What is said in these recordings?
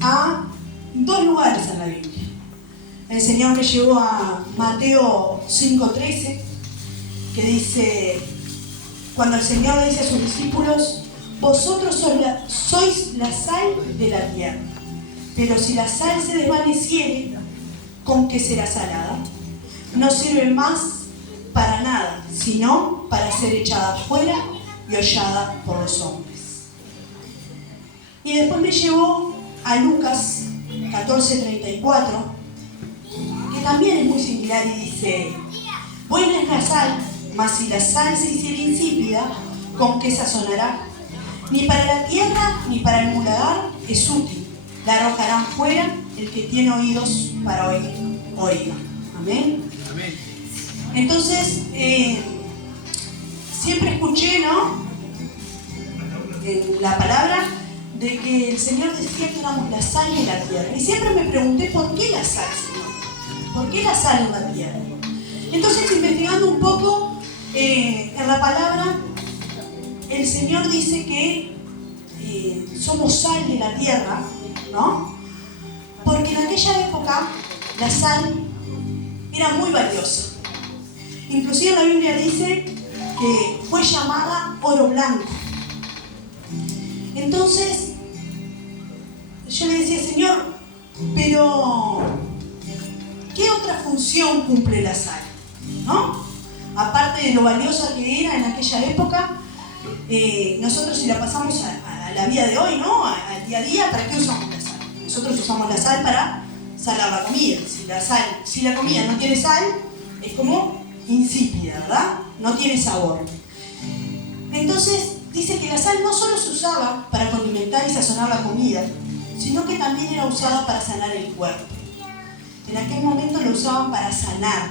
a dos lugares en la Biblia. El Señor me llevó a Mateo 5:13, que dice, cuando el Señor le dice a sus discípulos: vosotros sois la sal de la tierra, pero si la sal se desvaneciere, ¿con qué será salada? No sirve más para nada, sino para ser echada fuera y hollada por los hombres. Y después me llevó a Lucas 14:34, que también es muy similar y dice: buena es la sal, mas si la sal se hiciera insípida, ¿con qué sazonará? Ni para la tierra ni para el muladar es útil. La arrojarán fuera. El que tiene oídos para oír, oiga. Amén. Amén. Entonces, siempre escuché, ¿no?, en la palabra, de que el Señor decía que éramos la sal de la tierra. Y siempre me pregunté, ¿por qué la sal, Señor? ¿Por qué la sal en la tierra? Entonces, investigando un poco en la palabra, el Señor dice que somos sal de la tierra, ¿no? Porque en aquella época la sal era muy valiosa. Inclusive la Biblia dice que fue llamada oro blanco. Entonces, yo le decía: Señor, pero ¿qué otra función cumple la sal? ¿No? Aparte de lo valiosa que era en aquella época, nosotros, si la pasamos a la vida de hoy, ¿no?, al día a día, ¿para qué usamos la sal? Nosotros usamos la sal para salar la comida. Si la comida no tiene sal, es como insípida, ¿verdad? No tiene sabor. Entonces, dice que la sal no solo se usaba para condimentar y sazonar la comida, sino que también era usada para sanar el cuerpo. En aquel momento lo usaban para sanar.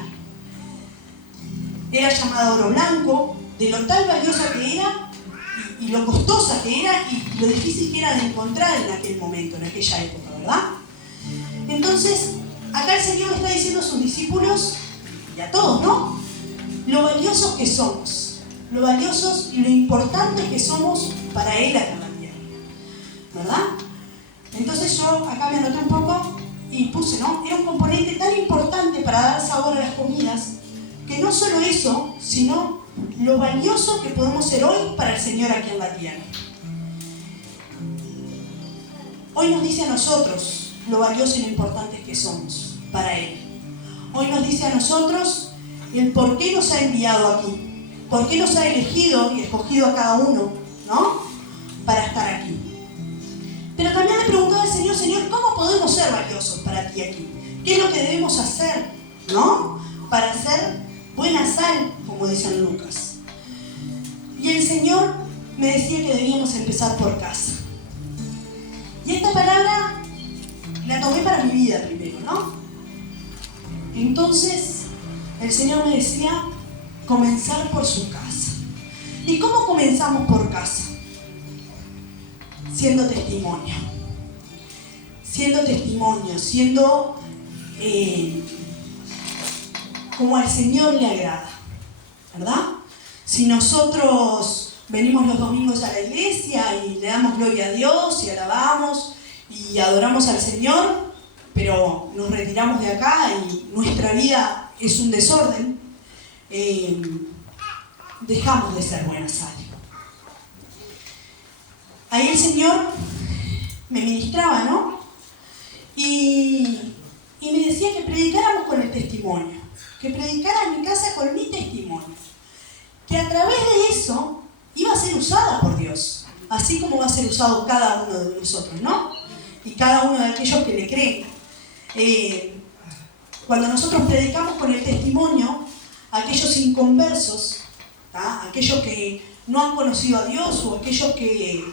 Era llamada oro blanco, de lo tal valiosa que era y lo costosa que era y lo difícil que era de encontrar en aquel momento, en aquella época, ¿verdad? Entonces, acá el Señor está diciendo a sus discípulos y a todos, ¿no?, lo valiosos que somos, lo valiosos y lo importantes que somos para Él acá en la tierra, ¿verdad? Entonces yo acá me anoté un poco y puse, ¿no?, era un componente tan importante para dar sabor a las comidas, que no solo eso, sino lo valioso que podemos ser hoy para el Señor aquí en la tierra. Hoy nos dice a nosotros lo valioso y lo importantes que somos para Él. Hoy nos dice a nosotros el por qué nos ha enviado aquí, por qué nos ha elegido y escogido a cada uno, ¿no?, para estar aquí. Pero también le preguntaba al Señor: Señor, ¿cómo podemos ser valiosos para ti aquí? ¿Qué es lo que debemos hacer, ¿no?, para ser buena sal, como dice en Lucas? Y el Señor me decía que debíamos empezar por casa. Y esta palabra la tomé para mi vida primero, ¿no? Entonces, el Señor me decía comenzar por su casa. ¿Y cómo comenzamos por casa? Siendo testimonio. Siendo testimonio, siendo como al Señor le agrada, ¿verdad? Si nosotros venimos los domingos a la iglesia y le damos gloria a Dios y alabamos y adoramos al Señor, pero nos retiramos de acá y nuestra vida es un desorden, dejamos de ser buena sal. Ahí el Señor me ministraba, ¿no? Y me decía que predicáramos con el testimonio, que predicara en mi casa con mi testimonio, que a través de eso iba a ser usada por Dios, así como va a ser usado cada uno de nosotros, ¿no? Y cada uno de aquellos que le creen. Cuando nosotros predicamos con el testimonio, aquellos inconversos, ¿tá?, aquellos que no han conocido a Dios, o aquellos que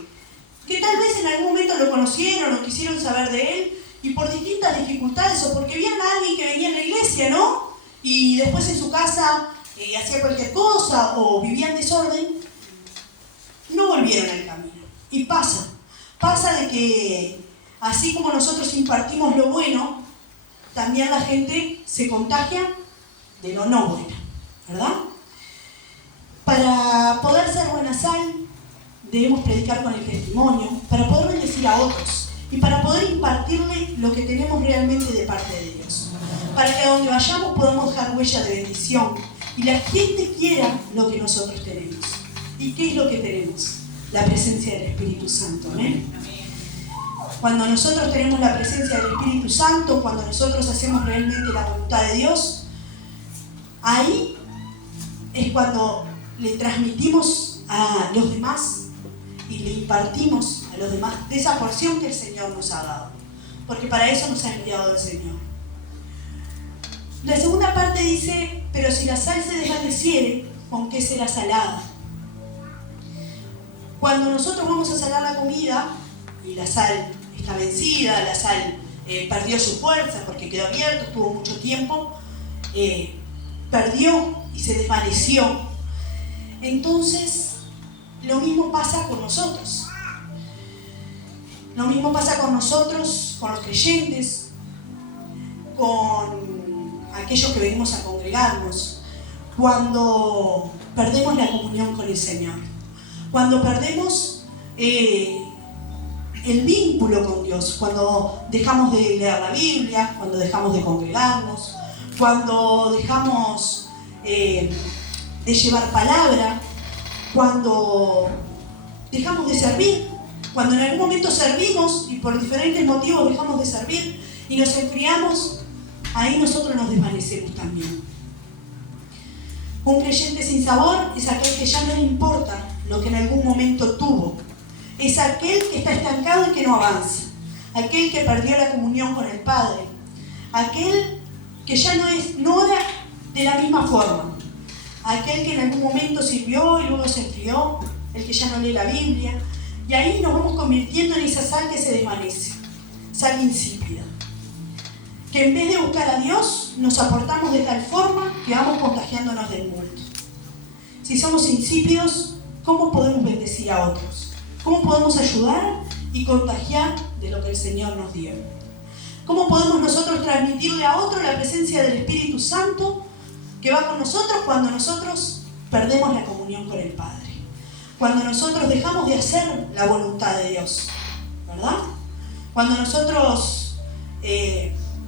tal vez en algún momento lo conocieron o quisieron saber de Él, y por distintas dificultades, o porque vieron a alguien que venía a la iglesia, ¿no?, y después en su casa hacía cualquier cosa o vivía en desorden, no volvieron al camino. Y pasa de que así como nosotros impartimos lo bueno, también la gente se contagia de lo no bueno, ¿verdad? Para poder ser buena sal, debemos predicar con el testimonio, para poder bendecir a otros y para poder impartirle lo que tenemos realmente de parte de Dios. Para que a donde vayamos podamos dejar huella de bendición y la gente quiera lo que nosotros tenemos. ¿Y qué es lo que tenemos? La presencia del Espíritu Santo. ¿Amén? Cuando nosotros tenemos la presencia del Espíritu Santo, cuando nosotros hacemos realmente la voluntad de Dios, ahí es cuando le transmitimos a los demás y le impartimos a los demás de esa porción que el Señor nos ha dado. Porque para eso nos ha enviado el Señor. La segunda parte dice, pero si la sal se desvaneciere, ¿con qué será salada? Cuando nosotros vamos a salar la comida y la sal está vencida, la sal perdió su fuerza porque quedó abierto, estuvo mucho tiempo, perdió y se desvaneció. Entonces, lo mismo pasa con nosotros. Lo mismo pasa con nosotros, con los creyentes, con aquellos que venimos a congregarnos, cuando perdemos la comunión con el Señor, cuando perdemos el vínculo con Dios, cuando dejamos de leer la Biblia, cuando dejamos de congregarnos, cuando dejamos de llevar palabra, cuando dejamos de servir, cuando en algún momento servimos y por diferentes motivos dejamos de servir y nos enfriamos, ahí nosotros nos desvanecemos también. Un creyente sin sabor es aquel que ya no le importa lo que en algún momento tuvo. Es aquel que está estancado y que no avanza. Aquel que perdió la comunión con el Padre. Aquel que ya no era de la misma forma. Aquel que en algún momento sirvió y luego se enfrió. El que ya no lee la Biblia. Y ahí nos vamos convirtiendo en esa sal que se desvanece. Sal insípida. Que en vez de buscar a Dios, nos aportamos de tal forma que vamos contagiándonos del mundo. Si somos insípidos, ¿cómo podemos bendecir a otros? ¿Cómo podemos ayudar y contagiar de lo que el Señor nos dio? ¿Cómo podemos nosotros transmitirle a otro la presencia del Espíritu Santo que va con nosotros cuando nosotros perdemos la comunión con el Padre? Cuando nosotros dejamos de hacer la voluntad de Dios, ¿verdad? Cuando nosotros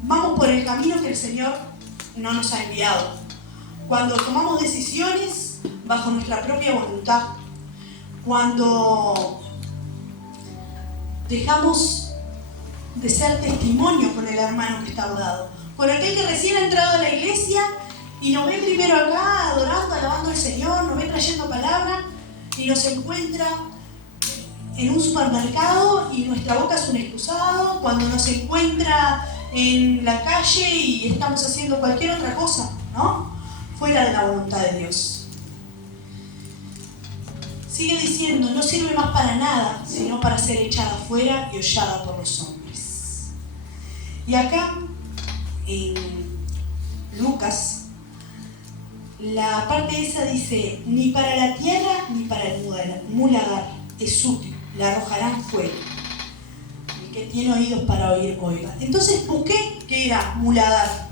vamos por el camino que el Señor no nos ha enviado. Cuando tomamos decisiones bajo nuestra propia voluntad. Cuando dejamos de ser testimonio con el hermano que está al lado, con aquel que recién ha entrado a la iglesia y nos ve primero acá adorando, alabando al Señor, nos ve trayendo palabra y nos encuentra en un supermercado y nuestra boca es un excusado, cuando nos encuentra en la calle y estamos haciendo cualquier otra cosa, ¿no? Fuera de la voluntad de Dios. Sigue diciendo, no sirve más para nada, sino para ser echada afuera y hollada por los hombres. Y acá, en Lucas, la parte esa dice, ni para la tierra ni para el muladar es útil, la arrojarán fuera. El que tiene oídos para oír, oiga. Entonces busqué qué era muladar.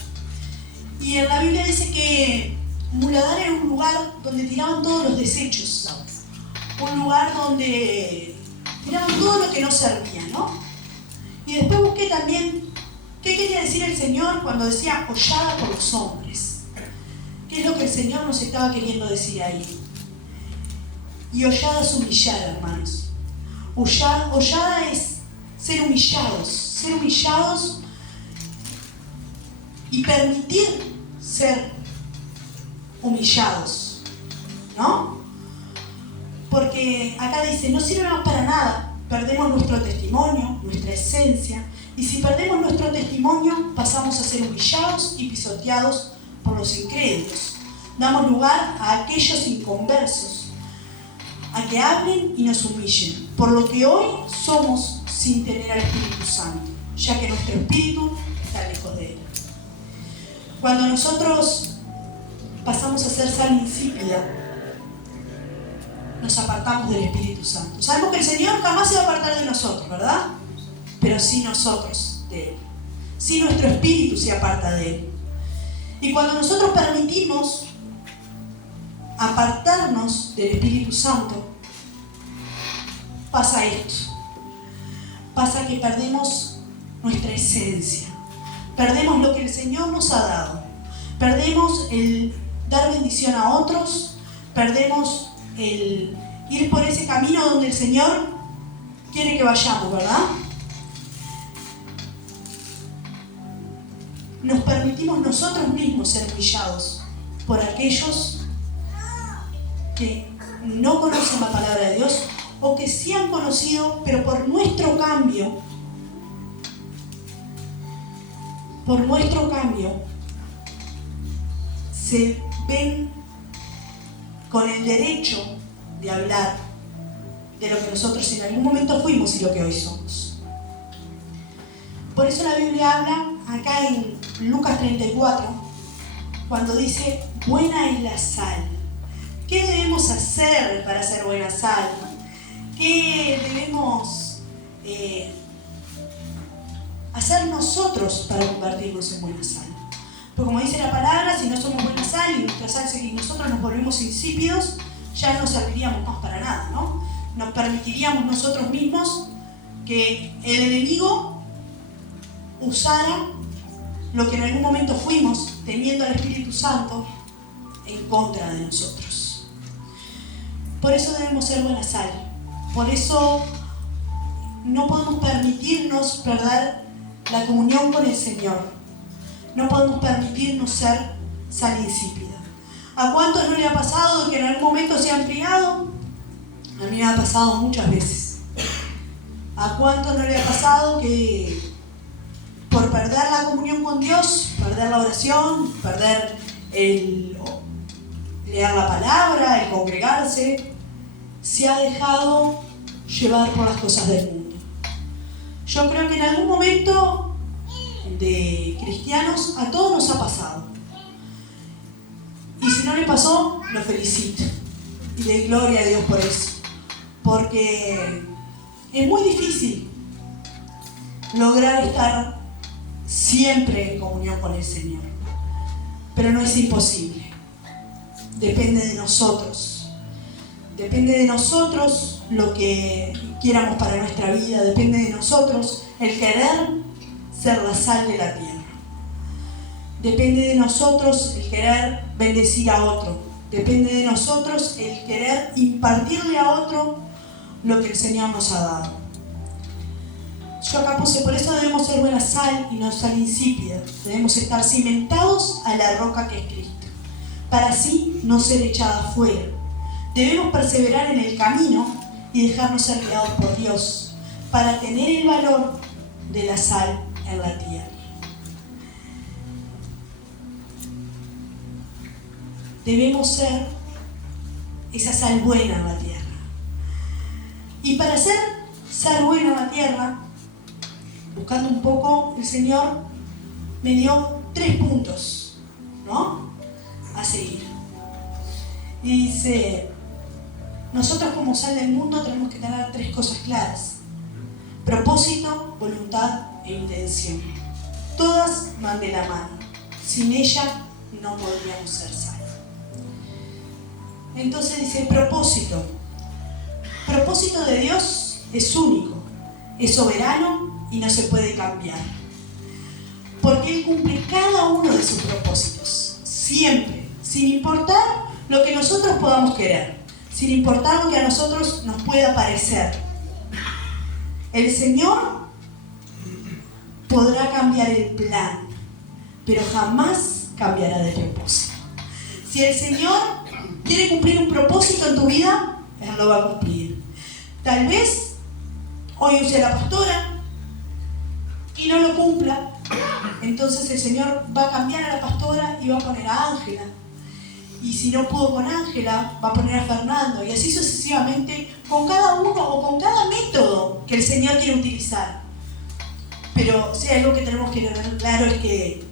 Y en la Biblia dice que muladar era un lugar donde tiraban todos los desechos. Un lugar donde tiraban todo lo que no servía, ¿no? Y después busqué también qué quería decir el Señor cuando decía hollada por los hombres. ¿Qué es lo que el Señor nos estaba queriendo decir ahí? Y hollada es humillar, hermanos. Hollada es ser humillados y permitir ser humillados, ¿no? Porque acá dice, no sirve más para nada, perdemos nuestro testimonio, nuestra esencia, y si perdemos nuestro testimonio, pasamos a ser humillados y pisoteados por los incrédulos. Damos lugar a aquellos inconversos, a que hablen y nos humillen, por lo que hoy somos sin tener al Espíritu Santo, ya que nuestro espíritu está lejos de Él. Cuando nosotros pasamos a ser sal insípida, nos apartamos del Espíritu Santo. Sabemos que el Señor jamás se va a apartar de nosotros, ¿verdad? Pero sí nosotros de Él. Sí nuestro espíritu se aparta de Él. Y cuando nosotros permitimos apartarnos del Espíritu Santo, pasa esto. Pasa que perdemos nuestra esencia. Perdemos lo que el Señor nos ha dado. Perdemos el dar bendición a otros. Perdemos el ir por ese camino donde el Señor quiere que vayamos, ¿verdad? Nos permitimos nosotros mismos ser humillados por aquellos que no conocen la palabra de Dios o que sí han conocido, pero por nuestro cambio, se ven con el derecho de hablar de lo que nosotros en algún momento fuimos y lo que hoy somos. Por eso la Biblia habla acá en Lucas 34, cuando dice, buena es la sal. ¿Qué debemos hacer para hacer buena sal? ¿Qué debemos hacer nosotros para convertirnos en buena sal? Porque como dice la palabra, si no somos buena sal y nuestra sal y nosotros nos volvemos insípidos, ya no serviríamos más para nada, ¿no? Nos permitiríamos nosotros mismos que el enemigo usara lo que en algún momento fuimos, teniendo al Espíritu Santo en contra de nosotros. Por eso debemos ser buena sal. Por eso no podemos permitirnos perder la comunión con el Señor. No podemos permitirnos ser sal insípida. ¿A cuántos no le ha pasado que en algún momento se ha enfriado? A mí me ha pasado muchas veces. ¿A cuántos no le ha pasado que por perder la comunión con Dios, perder la oración, perder el leer la palabra, el congregarse, se ha dejado llevar por las cosas del mundo? Yo creo que en algún momento de cristianos a todos nos ha pasado. Y si no le pasó, lo felicito. Y le doy gloria a Dios por eso. Porque es muy difícil lograr estar siempre en comunión con el Señor. Pero no es imposible. Depende de nosotros. Depende de nosotros lo que quieramos para nuestra vida. Depende de nosotros el querer ser la sal de la tierra. Depende de nosotros el querer bendecir a otro. Depende de nosotros el querer impartirle a otro lo que el Señor nos ha dado. Yo acá puse, por eso debemos ser buena sal y no sal insípida. Debemos estar cimentados a la roca que es Cristo, para así no ser echadas fuera. Debemos perseverar en el camino y dejarnos ser guiados por Dios, para tener el valor de la sal en la tierra. Debemos ser esa sal buena en la tierra. Y para ser sal buena en la tierra, buscando un poco, el Señor me dio 3 puntos, ¿no?, a seguir. Y dice, nosotros como sal del mundo tenemos que tener 3 cosas claras: propósito, voluntad e intención. Todas van de la mano. Sin ella no podríamos ser sal. Entonces dice propósito. Propósito de Dios es único, es soberano y no se puede cambiar. Porque Él cumple cada uno de sus propósitos, siempre, sin importar lo que nosotros podamos querer, sin importar lo que a nosotros nos pueda parecer. El Señor podrá cambiar el plan, pero jamás cambiará de propósito. Si el Señor quiere cumplir un propósito en tu vida, Él lo va a cumplir. Tal vez hoy use a la pastora y no lo cumpla, entonces el Señor va a cambiar a la pastora y va a poner a Ángela. Y si no pudo con Ángela, va a poner a Fernando, y así sucesivamente con cada uno o con cada método que el Señor quiere utilizar. Pero si hay algo que tenemos que tener claro es que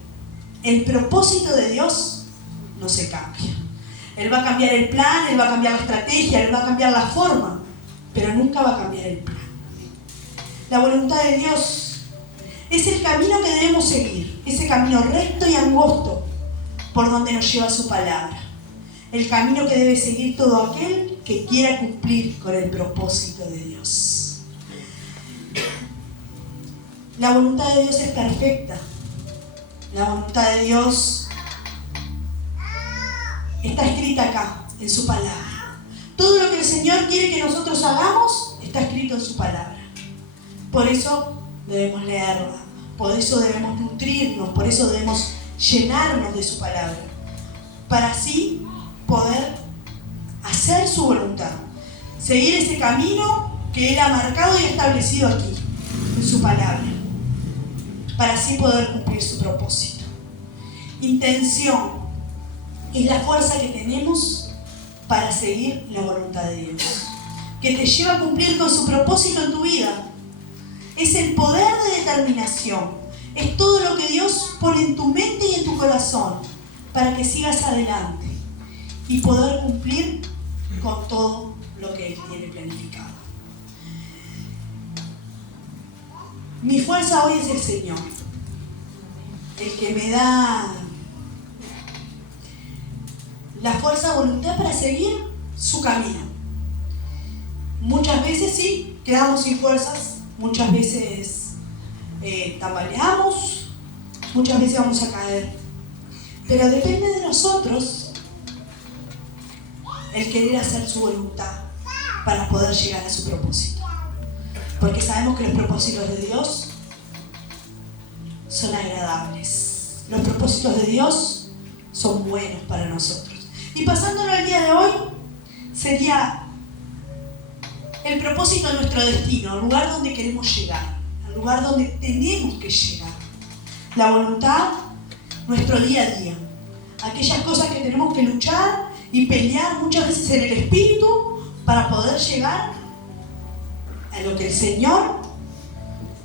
el propósito de Dios no se cambia. Él va a cambiar el plan, Él va a cambiar la estrategia, Él va a cambiar la forma, pero nunca va a cambiar el plan. La voluntad de Dios es el camino que debemos seguir, ese camino recto y angosto por donde nos lleva su palabra. El camino que debe seguir todo aquel que quiera cumplir con el propósito de Dios. La voluntad de Dios es perfecta. La voluntad de Dios está escrita acá, en su palabra. Todo lo que el Señor quiere que nosotros hagamos está escrito en su palabra. Por eso debemos leerla, por eso debemos nutrirnos, por eso debemos llenarnos de su palabra, para así poder hacer su voluntad, seguir ese camino que Él ha marcado y establecido aquí, en su palabra, para así poder cumplir su propósito. Intención es la fuerza que tenemos para seguir la voluntad de Dios, que te lleva a cumplir con su propósito en tu vida. Es el poder de determinación, es todo lo que Dios pone en tu mente y en tu corazón para que sigas adelante y poder cumplir con todo lo que Él tiene planificado. Mi fuerza hoy es el Señor, el que me da la fuerza de voluntad para seguir su camino. Muchas veces sí, quedamos sin fuerzas, muchas veces tambaleamos, muchas veces vamos a caer. Pero depende de nosotros el querer hacer su voluntad para poder llegar a su propósito. Porque sabemos que los propósitos de Dios son agradables. Los propósitos de Dios son buenos para nosotros. Y pasándolo al día de hoy, sería el propósito de nuestro destino, el lugar donde queremos llegar, el lugar donde tenemos que llegar. La voluntad, nuestro día a día. Aquellas cosas que tenemos que luchar y pelear muchas veces en el espíritu para poder llegar a lo que el Señor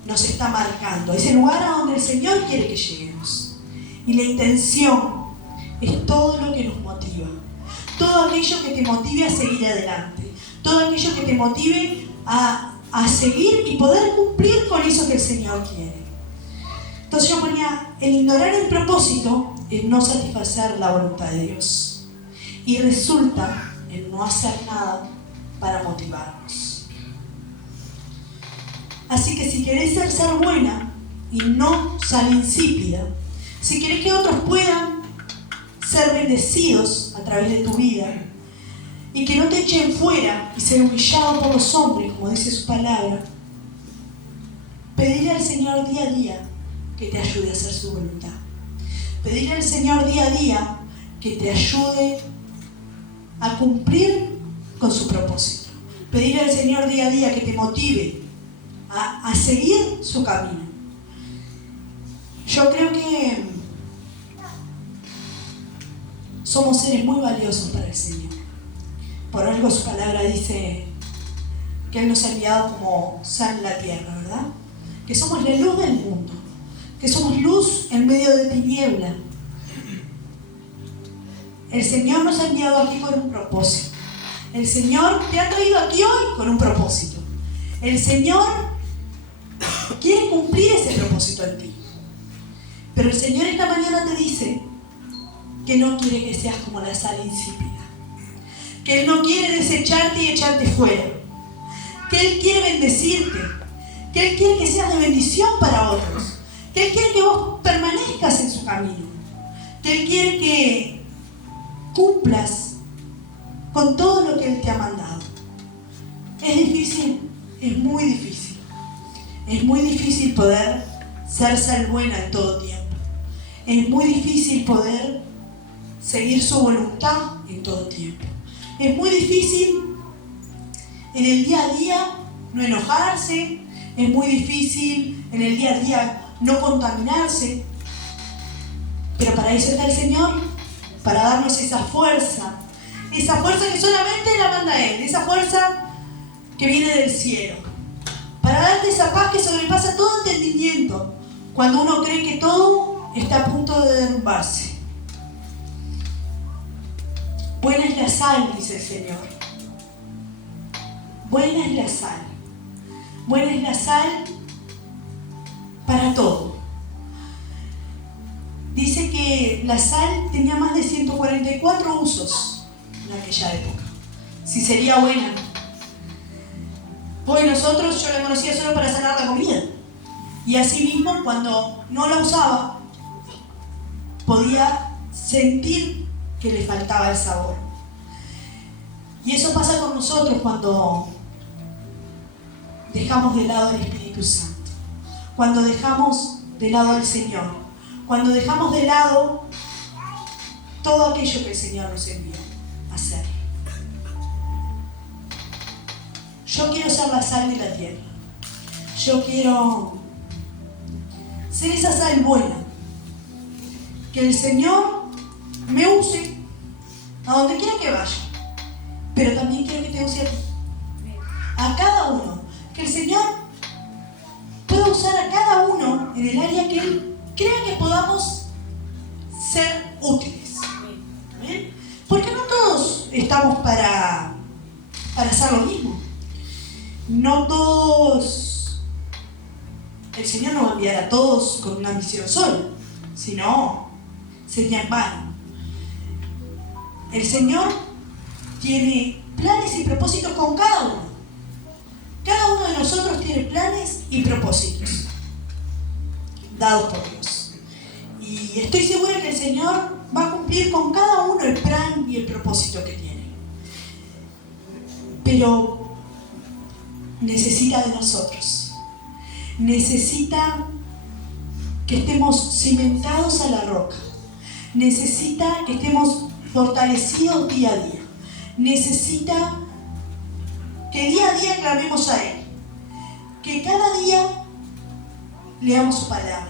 nos está marcando, ese lugar a donde el Señor quiere que lleguemos. Y la intención es todo lo que nos motiva, todo aquello que te motive a seguir adelante, todo aquello que te motive a seguir y poder cumplir con eso que el Señor quiere. Entonces yo ponía, el ignorar el propósito es no satisfacer la voluntad de Dios, y resulta en no hacer nada para motivarnos. Así que si querés ser buena y no ser insípida, si querés que otros puedan ser bendecidos a través de tu vida y que no te echen fuera y ser humillado por los hombres, como dice su palabra, pedirle al Señor día a día que te ayude a hacer su voluntad. Pedirle al Señor día a día que te ayude a cumplir con su propósito. Pedirle al Señor día a día que te motive a seguir su camino. Yo creo que somos seres muy valiosos para el Señor. Por algo su palabra dice que Él nos ha enviado como sal en la tierra, ¿verdad? Que somos la luz del mundo, que somos luz en medio de tiniebla. El Señor nos ha enviado aquí con un propósito. El Señor te ha traído aquí hoy con un propósito. El Señor quiere cumplir ese propósito en ti. Pero el Señor esta mañana te dice que no quiere que seas como la sal insípida. Que Él no quiere desecharte y echarte fuera. Que Él quiere bendecirte. Que Él quiere que seas de bendición para otros. Que Él quiere que vos permanezcas en su camino. Que Él quiere que cumplas con todo lo que Él te ha mandado. ¿Es difícil? Es muy difícil. Es muy difícil poder ser buena en todo tiempo. Es muy difícil poder seguir su voluntad en todo tiempo. Es muy difícil en el día a día no enojarse. Es muy difícil en el día a día no contaminarse. Pero para eso está el Señor, para darnos esa fuerza que solamente la manda Él, esa fuerza que viene del cielo, para darte esa paz que sobrepasa todo entendimiento, cuando uno cree que todo está a punto de derrumbarse. Buena es la sal, dice el Señor. Buena es la sal. Buena es la sal para todo. Dice que la sal tenía más de 144 usos en aquella época. Si sería buena. Hoy nosotros, yo la conocía solo para sanar la comida. Y asimismo, cuando no la usaba, podía sentir que le faltaba el sabor. Y eso pasa con nosotros cuando dejamos de lado al Espíritu Santo, cuando dejamos de lado al Señor, cuando dejamos de lado todo aquello que el Señor nos envió a hacer. Yo quiero ser la sal de la tierra. Yo quiero ser esa sal buena. Que el Señor me use a donde quiera que vaya. Pero también quiero que te use a ti. A cada uno. Que el Señor pueda usar a cada uno en el área que Él crea que podamos ser útiles. ¿Bien? Porque no todos estamos para hacer lo mismo. No todos, el Señor no va a enviar a todos con una misión sola, sino sería en vano. El Señor tiene planes y propósitos con cada uno. Cada uno de nosotros tiene planes y propósitos dados por Dios. Y estoy segura que el Señor va a cumplir con cada uno el plan y el propósito que tiene. Pero necesita de nosotros. Necesita que estemos cimentados a la roca. Necesita que estemos fortalecidos día a día. Necesita que día a día clamemos a Él. Que cada día leamos su palabra.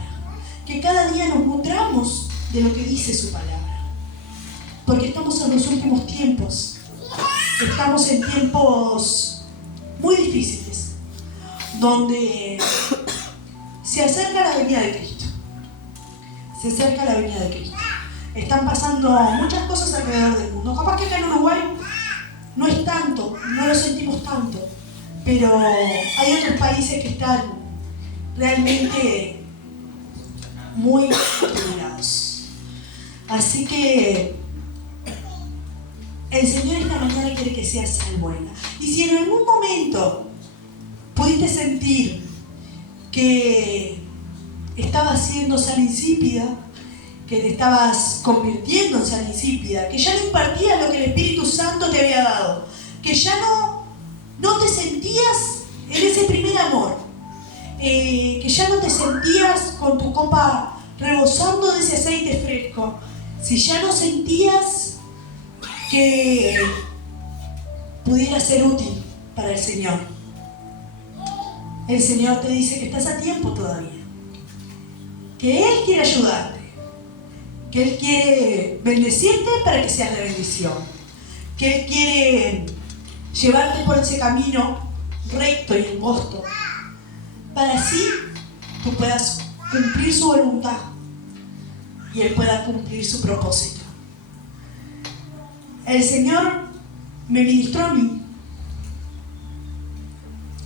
Que cada día nos nutramos de lo que dice su palabra. Porque estamos en los últimos tiempos. Estamos en tiempos muy difíciles, donde se acerca la venida de Cristo. Se acerca la venida de Cristo. Están pasando muchas cosas alrededor del mundo. Capaz que acá en Uruguay no es tanto, no lo sentimos tanto, pero hay otros países que están realmente muy atribulados. Así que el Señor esta mañana quiere que seas sal buena. Y si en algún momento pudiste sentir que estabas siendo sal insípida, que te estabas convirtiendo en sal insípida, que ya no impartías lo que el Espíritu Santo te había dado, que ya no te sentías en ese primer amor, que ya no te sentías con tu copa rebosando de ese aceite fresco, si ya no sentías que pudiera ser útil para el Señor. El Señor te dice que estás a tiempo todavía, que Él quiere ayudarte, que Él quiere bendecirte para que seas de bendición, que Él quiere llevarte por ese camino recto y angosto, para así tú puedas cumplir su voluntad y Él pueda cumplir su propósito. El Señor me ministró a mí.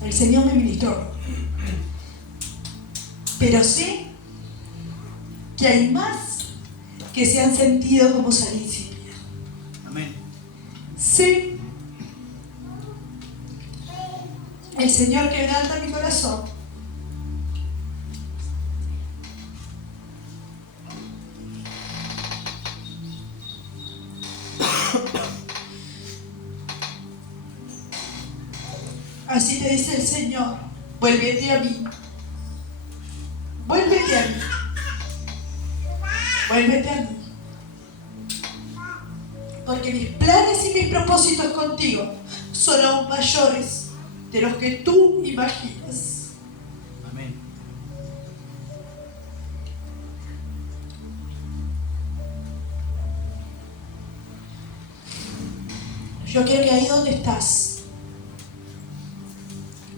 El Señor me ministró. Pero sé que hay más que se han sentido como sal insípida. Amén. Sí. El Señor quebranta mi corazón. Así te dice el Señor, vuélvete a mí. Vuélvete a mí. Vuélvete a mí. Porque mis planes y mis propósitos contigo son aún mayores de los que tú imaginas. Amén. Yo quiero que ahí donde estás,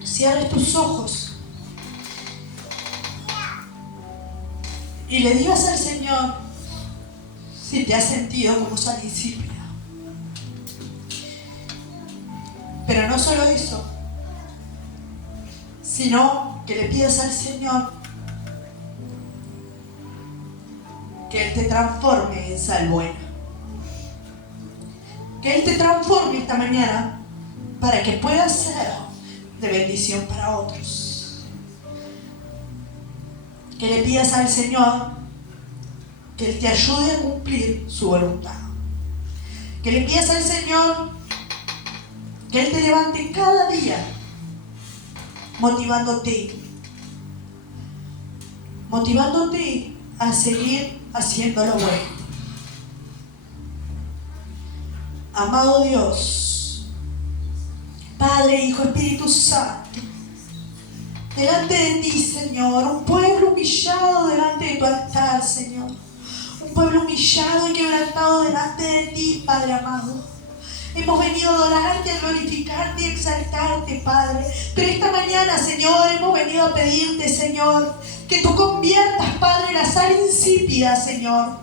cierres tus ojos y le digas al Señor si te has sentido como sal insípida. Pero no solo eso, sino que le pidas al Señor que Él te transforme en sal buena. Que Él te transforme esta mañana para que puedas ser de bendición para otros. que le pidas al Señor que Él te ayude a cumplir su voluntad. Que le pidas al Señor que Él te levante cada día motivándote a seguir haciendo lo bueno. Amado Dios, Padre, Hijo, Espíritu Santo, delante de ti, Señor, un pueblo humillado delante de tu altar, Señor. Un pueblo humillado y quebrantado delante de ti, Padre amado. Hemos venido a adorarte, a glorificarte y a exaltarte, Padre. Pero esta mañana, Señor, hemos venido a pedirte, Señor, que tú conviertas, Padre, la sal insípida, Señor,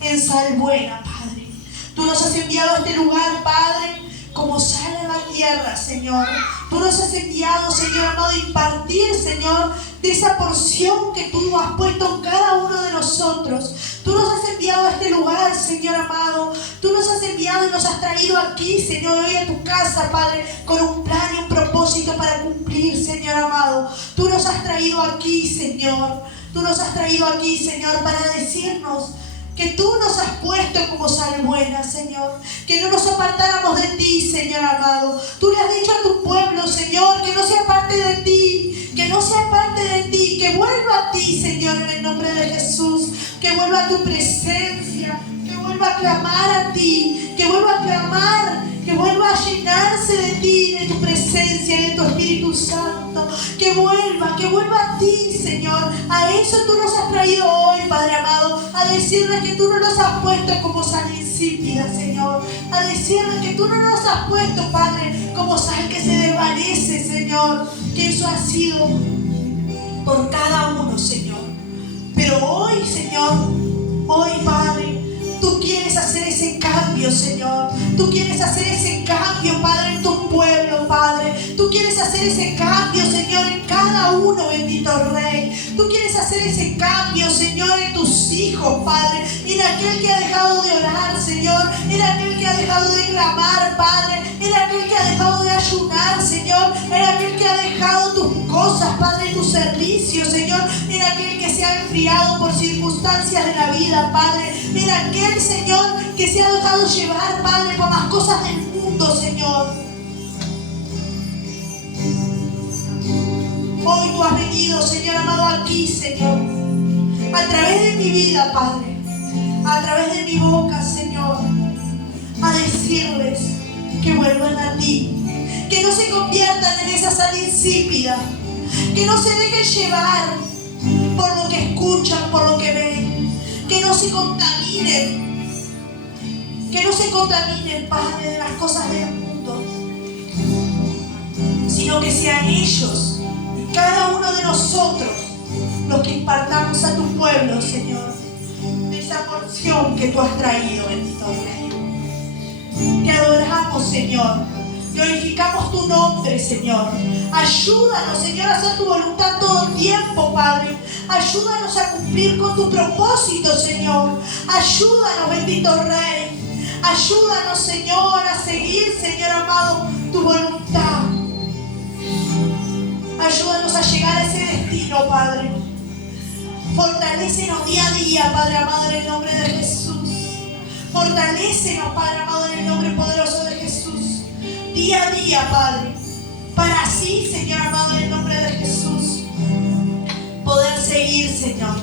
en sal buena, Padre. Tú nos has enviado a este lugar, Padre, como sal en la tierra, Señor. Tú nos has enviado, Señor amado, a impartir, Señor, de esa porción que tú has puesto en cada uno de nosotros. Tú nos has enviado a este lugar, Señor amado. Tú nos has enviado y nos has traído aquí, Señor, hoy a tu casa, Padre, con un plan y un propósito para cumplir, Señor amado. Tú nos has traído aquí, Señor. Tú nos has traído aquí, Señor, para decirnos que tú nos has puesto como sal buena, Señor. Que no nos apartáramos de ti, Señor amado. Tú le has dicho a tu pueblo, Señor, que no se aparte de ti. Que no se aparte de ti. Que vuelva a ti, Señor, en el nombre de Jesús. Que vuelva a tu presencia. Que vuelva a clamar a ti. Que vuelva a clamar. Que vuelva a llenarse de ti, de tu presencia, de tu Espíritu Santo. Que vuelva a ti, Señor. A eso tú nos has traído hoy, Padre amado. A decirle que tú no nos has puesto como sal insípida, Señor. A decirle que tú no nos has puesto, Padre, como sal que se desvanece, Señor. Que eso ha sido por cada uno, Señor. Pero hoy, Señor, hoy, Padre, tú quieres hacer ese cambio, Señor. Tú quieres hacer ese cambio, Padre, en tu pueblo, Padre. Tú quieres hacer ese cambio, Señor, en cada uno, bendito Rey. Tú quieres hacer ese cambio, Señor, en tus hijos, Padre. En aquel que ha dejado de orar, Señor. En aquel que ha dejado de clamar, Padre. En aquel que ha dejado de ayunar, Señor. En aquel que ha dejado tus cosas, Padre, tus servicios, Señor. En aquel que se ha enfriado por circunstancias de la vida, Padre. En aquel, Señor, que se ha dejado llevar, Padre, por las cosas del mundo, Señor. Hoy tú has venido, Señor amado, aquí, Señor, a través de mi vida, Padre, a través de mi boca, Señor, a decirles que vuelvan a ti, que no se conviertan en esa sal insípida, que no se dejen llevar por lo que escuchan, por lo que ven, que no se contaminen, Padre, de las cosas del mundo, sino que sean ellos, cada uno de nosotros, los que impartamos a tu pueblo, Señor, de esa porción que tú has traído, bendito Rey. Te adoramos, Señor. Glorificamos tu nombre, Señor. Ayúdanos, Señor, a hacer tu voluntad todo el tiempo, Padre. Ayúdanos a cumplir con tu propósito, Señor. Ayúdanos, bendito Rey. Ayúdanos, Señor, a seguir, Señor amado, tu voluntad. Ayúdanos a llegar a ese destino, Padre. Fortalécenos día a día, Padre amado, en el nombre de Jesús. Fortalécenos, Padre amado, en el nombre poderoso de Jesús. Día a día, Padre. Para así, Señor amado, en el nombre de Jesús, poder seguir, Señor.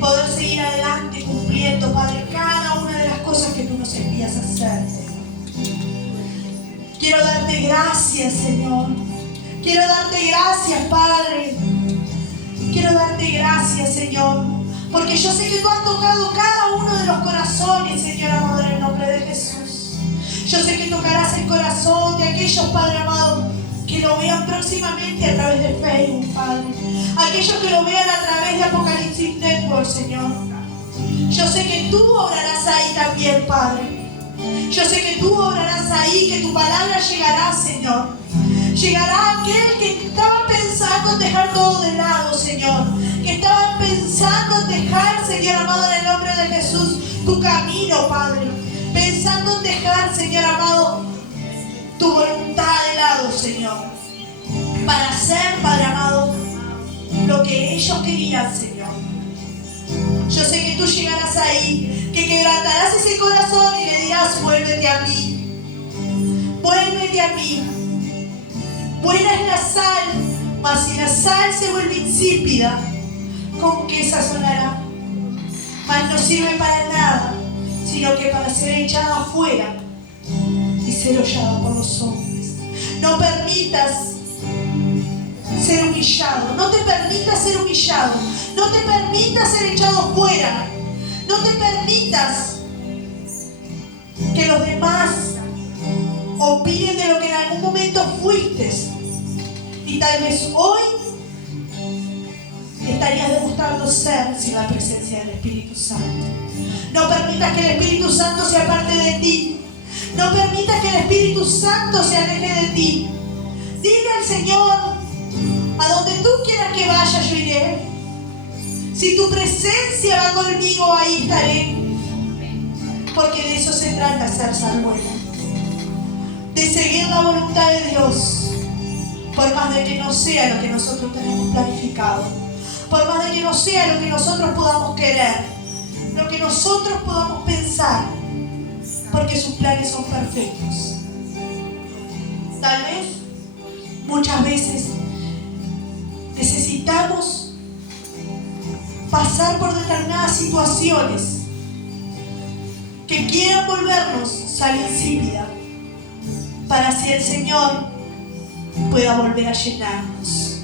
Poder seguir adelante cumpliendo, Padre, cada una de las cosas que tú nos envías a hacer, Señor. Quiero darte gracias, Señor. Quiero darte gracias, Padre. Quiero darte gracias, Señor. Porque yo sé que tú has tocado cada uno de los corazones, Señor amado, en el nombre de Jesús. Yo sé que tocarás el corazón de aquellos, Padre amado, que lo vean próximamente a través de Facebook, Padre. Aquellos que lo vean a través de Apocalipsis Network, Señor. Yo sé que tú obrarás ahí también, Padre. Yo sé que tú obrarás ahí, que tu palabra llegará, Señor. Llegará aquel que estaba pensando en dejar todo de lado, Señor. Que estaba pensando en dejar, Señor amado, en el nombre de Jesús, tu camino, Padre. Pensando en dejar, Señor amado, tu voluntad de lado, Señor. Para hacer, Padre amado, lo que ellos querían, Señor. tú llegarás ahí, que quebrantarás ese corazón y le dirás: vuélvete a mí, vuélvete a mí. Buena es la sal, mas si la sal se vuelve insípida, ¿con qué sazonará? Mas no sirve para nada, sino que para ser echada afuera y ser hollada por los hombres. No permitas ser humillado, no te permitas ser humillado, no te permitas ser echado fuera, no te permitas que los demás opinen de lo que en algún momento fuiste y tal vez hoy estarías demostrando ser sin la presencia del Espíritu Santo. No permitas que el Espíritu Santo sea parte de ti. No permitas que el Espíritu Santo se aleje de ti. Dile al Señor: a donde tú quieras que vaya, yo iré. Si tu presencia va conmigo, ahí estaré. Porque de eso se trata, ser salvo, de seguir la voluntad de Dios, por más de que no sea lo que nosotros tenemos planificado, por más de que no sea lo que nosotros podamos querer, lo que nosotros podamos pensar, porque sus planes son perfectos. Tal vez, muchas veces, necesitamos pasar por determinadas situaciones que quieran volvernos sal insípida, para así el Señor pueda volver a llenarnos.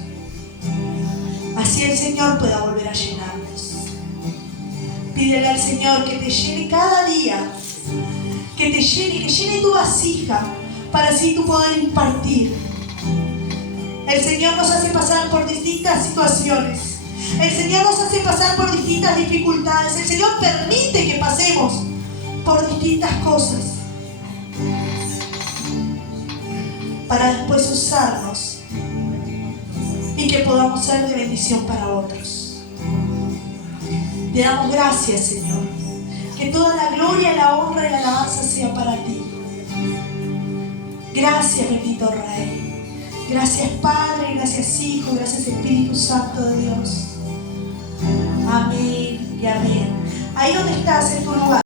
Así el Señor pueda volver a llenarnos. Pídele al Señor que te llene cada día, que te llene, que llene tu vasija, para así tú poder impartir. El Señor nos hace pasar por distintas situaciones. El Señor nos hace pasar por distintas dificultades. El Señor permite que pasemos por distintas cosas, para después usarnos y que podamos ser de bendición para otros. Te damos gracias, Señor. Que toda la gloria, la honra y la alabanza sea para ti. Gracias, bendito Rey. Gracias, Padre, gracias, Hijo, gracias, Espíritu Santo de Dios. Amén y amén. Ahí donde estás, en tu lugar.